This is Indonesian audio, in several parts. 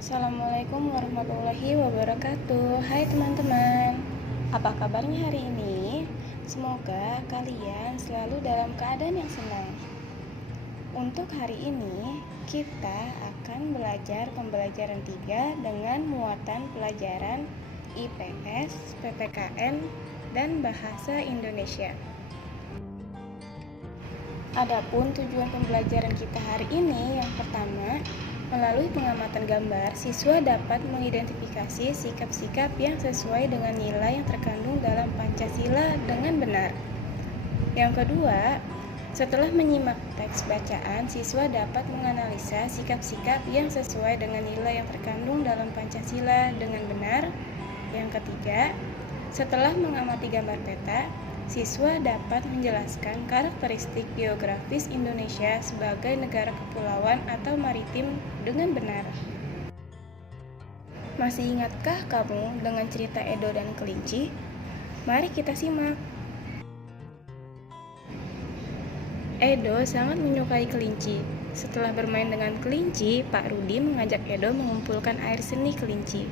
Assalamualaikum warahmatullahi wabarakatuh. Hai teman-teman, apa kabarnya hari ini? Semoga kalian selalu dalam keadaan yang senang. Untuk hari ini, kita akan belajar pembelajaran 3 dengan muatan pelajaran IPS, PPKN, dan Bahasa Indonesia. Adapun tujuan pembelajaran kita hari ini, yang pertama, melalui pengamatan gambar, siswa dapat mengidentifikasi sikap-sikap yang sesuai dengan nilai yang terkandung dalam Pancasila dengan benar. Yang kedua, setelah menyimak teks bacaan, siswa dapat menganalisa sikap-sikap yang sesuai dengan nilai yang terkandung dalam Pancasila dengan benar. Yang ketiga, setelah mengamati gambar peta, siswa dapat menjelaskan karakteristik geografis Indonesia sebagai negara kepulauan atau maritim dengan benar. Masih ingatkah kamu dengan cerita Edo dan kelinci? Mari kita simak. Edo sangat menyukai kelinci. Setelah bermain dengan kelinci, Pak Rudi mengajak Edo mengumpulkan air seni kelinci.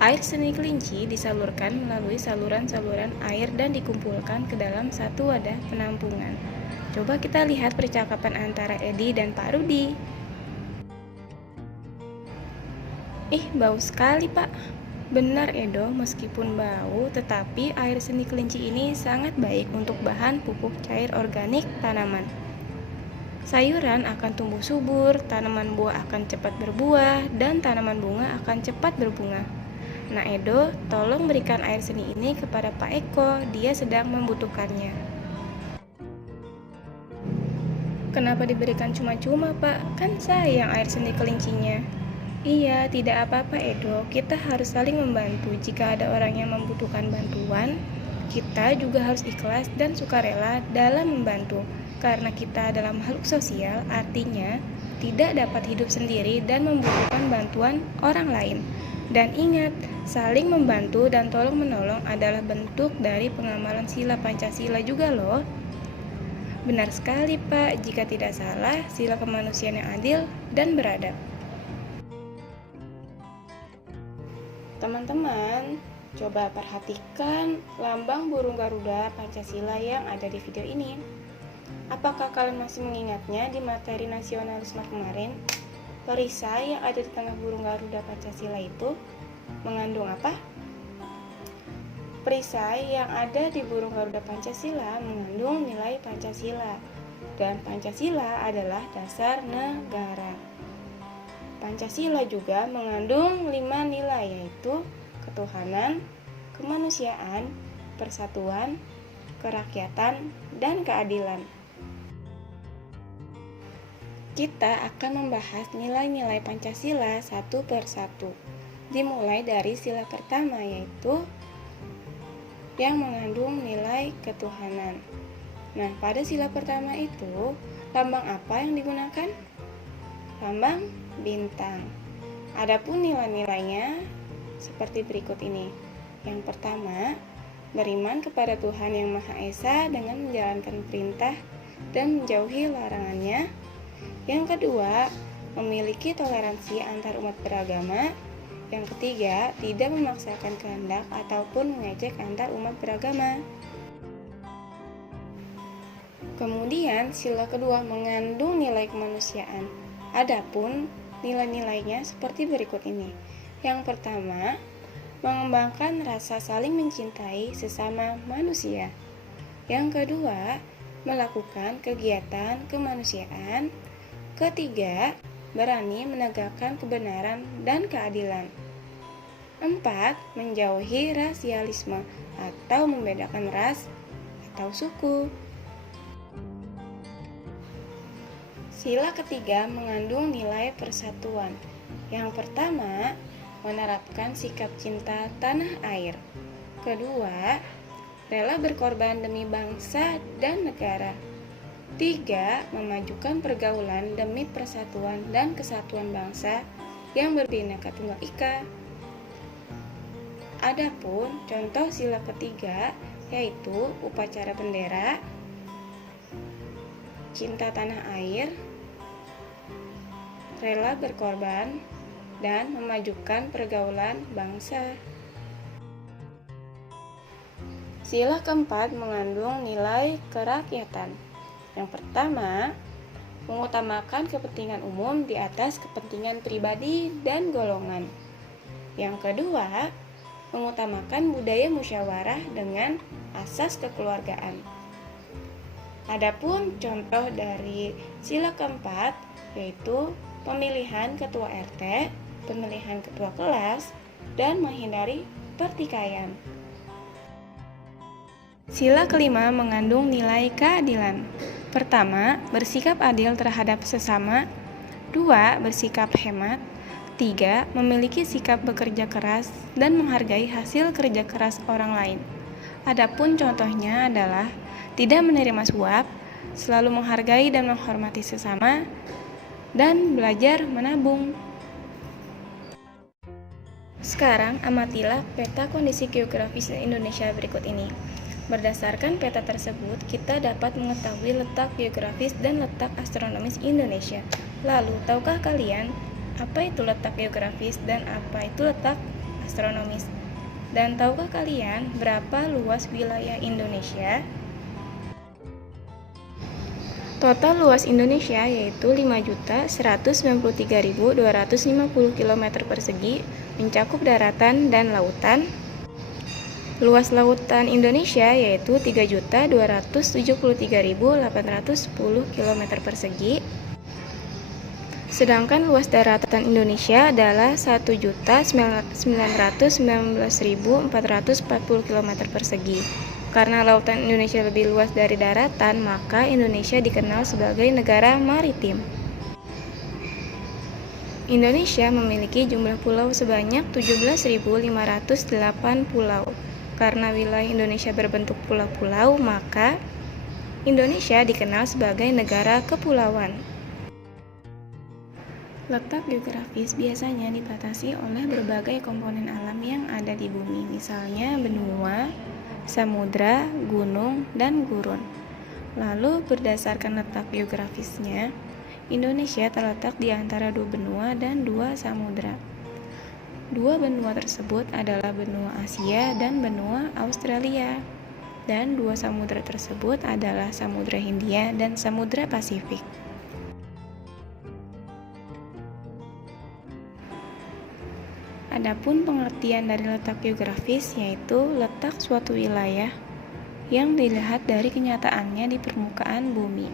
Air seni kelinci disalurkan melalui saluran-saluran air dan dikumpulkan ke dalam satu wadah penampungan. Coba kita lihat percakapan antara Edi dan Pak Rudi. Ih, bau sekali, Pak. Benar, Edo, meskipun bau, tetapi air seni kelinci ini sangat baik untuk bahan pupuk cair organik tanaman. Sayuran akan tumbuh subur, tanaman buah akan cepat berbuah, dan tanaman bunga akan cepat berbunga. Nah, Edo, tolong berikan air seni ini kepada Pak Eko, dia sedang membutuhkannya. Kenapa diberikan cuma-cuma, Pak? Kan sayang air seni kelincinya. Iya, tidak apa-apa, Edo. Kita harus saling membantu. Jika ada orang yang membutuhkan bantuan, kita juga harus ikhlas dan sukarela dalam membantu. Karena kita adalah makhluk sosial, artinya tidak dapat hidup sendiri dan membutuhkan bantuan orang lain. Dan ingat, saling membantu dan tolong-menolong adalah bentuk dari pengamalan sila Pancasila juga loh. Benar sekali, Pak. Jika tidak salah, sila kemanusiaan yang adil dan beradab. Teman-teman, coba perhatikan lambang burung Garuda Pancasila yang ada di video ini. Apakah kalian masih mengingatnya di materi nasionalisme kemarin? Perisai yang ada di tengah burung Garuda Pancasila itu mengandung apa? Perisai yang ada di burung Garuda Pancasila mengandung nilai Pancasila, dan Pancasila adalah dasar negara. Pancasila juga mengandung 5 nilai, yaitu ketuhanan, kemanusiaan, persatuan, kerakyatan, dan keadilan. Kita akan membahas nilai-nilai Pancasila satu per satu. Dimulai dari sila pertama, yaitu yang mengandung nilai ketuhanan. Nah, pada sila pertama itu, lambang apa yang digunakan? Lambang bintang. Adapun nilai-nilainya seperti berikut ini. Yang pertama, beriman kepada Tuhan Yang Maha Esa dengan menjalankan perintah dan menjauhi larangannya. Yang kedua, memiliki toleransi antar umat beragama. Yang ketiga, tidak memaksakan kehendak ataupun mengejek antar umat beragama. Kemudian, sila kedua mengandung nilai kemanusiaan. Adapun nilai-nilainya seperti berikut ini. Yang pertama, mengembangkan rasa saling mencintai sesama manusia. Yang kedua, melakukan kegiatan kemanusiaan. Ketiga, berani menegakkan kebenaran dan keadilan. 4. Menjauhi rasialisme atau membedakan ras atau suku. Sila ketiga mengandung nilai persatuan. Yang pertama, menerapkan sikap cinta tanah air. Kedua, rela berkorban demi bangsa dan negara. 3. Memajukan pergaulan demi persatuan dan kesatuan bangsa yang berbineka tunggal ika. Adapun contoh sila ketiga yaitu upacara bendera, cinta tanah air, rela berkorban, dan memajukan pergaulan bangsa. Sila keempat mengandung nilai kerakyatan. Yang pertama, mengutamakan kepentingan umum di atas kepentingan pribadi dan golongan. Yang kedua, mengutamakan budaya musyawarah dengan asas kekeluargaan. Adapun contoh dari sila keempat yaitu pemilihan ketua RT, pemilihan ketua kelas, dan menghindari pertikaian. Sila kelima mengandung nilai keadilan. Pertama, bersikap adil terhadap sesama. 2. Bersikap hemat. 3. Memiliki sikap bekerja keras dan menghargai hasil kerja keras orang lain. Adapun contohnya adalah tidak menerima suap, selalu menghargai dan menghormati sesama, dan belajar menabung. Sekarang amatilah peta kondisi geografis Indonesia berikut ini. Berdasarkan peta tersebut, kita dapat mengetahui letak geografis dan letak astronomis Indonesia. Lalu, tahukah kalian apa itu letak geografis dan apa itu letak astronomis? Dan tahukah kalian berapa luas wilayah Indonesia? Total luas Indonesia yaitu 5.193.250 km persegi, mencakup daratan dan lautan. Luas lautan Indonesia yaitu 3.273.810 km persegi. Sedangkan luas daratan Indonesia adalah 1.919.440 km persegi. Karena lautan Indonesia lebih luas dari daratan, maka Indonesia dikenal sebagai negara maritim. Indonesia memiliki jumlah pulau sebanyak 17.508 pulau. Karena wilayah Indonesia berbentuk pulau-pulau, maka Indonesia dikenal sebagai negara kepulauan. Letak geografis biasanya dibatasi oleh berbagai komponen alam yang ada di bumi, misalnya benua, samudra, gunung, dan gurun. Lalu berdasarkan letak geografisnya, Indonesia terletak di antara 2 benua dan 2 samudra. 2 benua tersebut adalah benua Asia dan benua Australia. Dan 2 samudra tersebut adalah Samudra Hindia dan Samudra Pasifik. Adapun pengertian dari letak geografis yaitu letak suatu wilayah yang dilihat dari kenyataannya di permukaan bumi.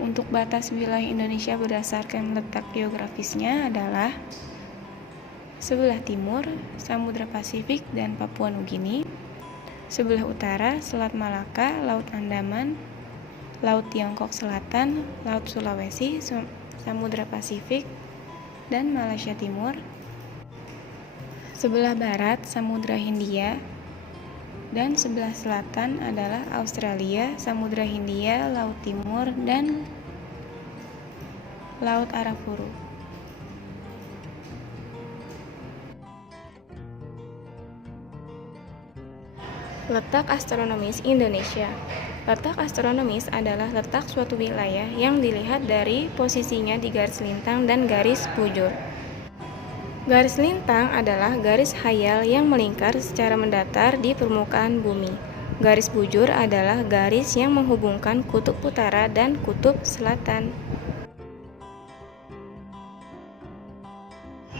Untuk batas wilayah Indonesia berdasarkan letak geografisnya adalah sebelah timur, Samudra Pasifik dan Papua Nugini, sebelah utara, Selat Malaka, Laut Andaman, Laut Tiongkok Selatan, Laut Sulawesi, Samudra Pasifik, dan Malaysia Timur. Sebelah barat, Samudra Hindia, dan sebelah selatan adalah Australia, Samudra Hindia, Laut Timur, dan Laut Arafuru. Letak astronomis Indonesia. Letak astronomis adalah letak suatu wilayah yang dilihat dari posisinya di garis lintang dan garis bujur. Garis lintang adalah garis khayal yang melingkar secara mendatar di permukaan bumi. Garis bujur adalah garis yang menghubungkan kutub utara dan kutub selatan.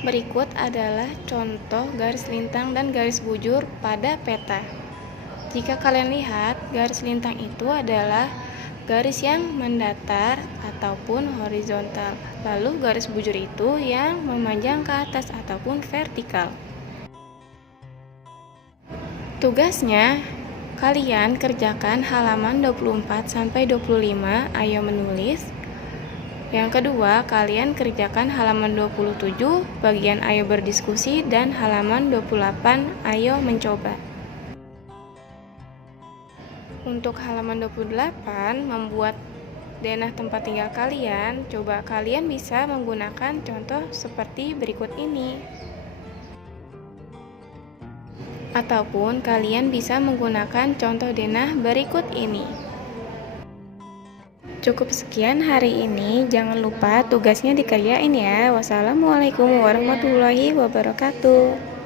Berikut adalah contoh garis lintang dan garis bujur pada peta. Jika kalian lihat, garis lintang itu adalah garis yang mendatar ataupun horizontal. Lalu garis bujur itu yang memanjang ke atas ataupun vertikal. Tugasnya, kalian kerjakan halaman 24 sampai 25, ayo menulis. Yang kedua, kalian kerjakan halaman 27, bagian ayo berdiskusi, dan halaman 28, ayo mencoba. Untuk halaman 28, membuat denah tempat tinggal kalian, coba kalian bisa menggunakan contoh seperti berikut ini. Ataupun kalian bisa menggunakan contoh denah berikut ini. Cukup sekian hari ini, jangan lupa tugasnya dikerjain ya. Wassalamualaikum warahmatullahi wabarakatuh.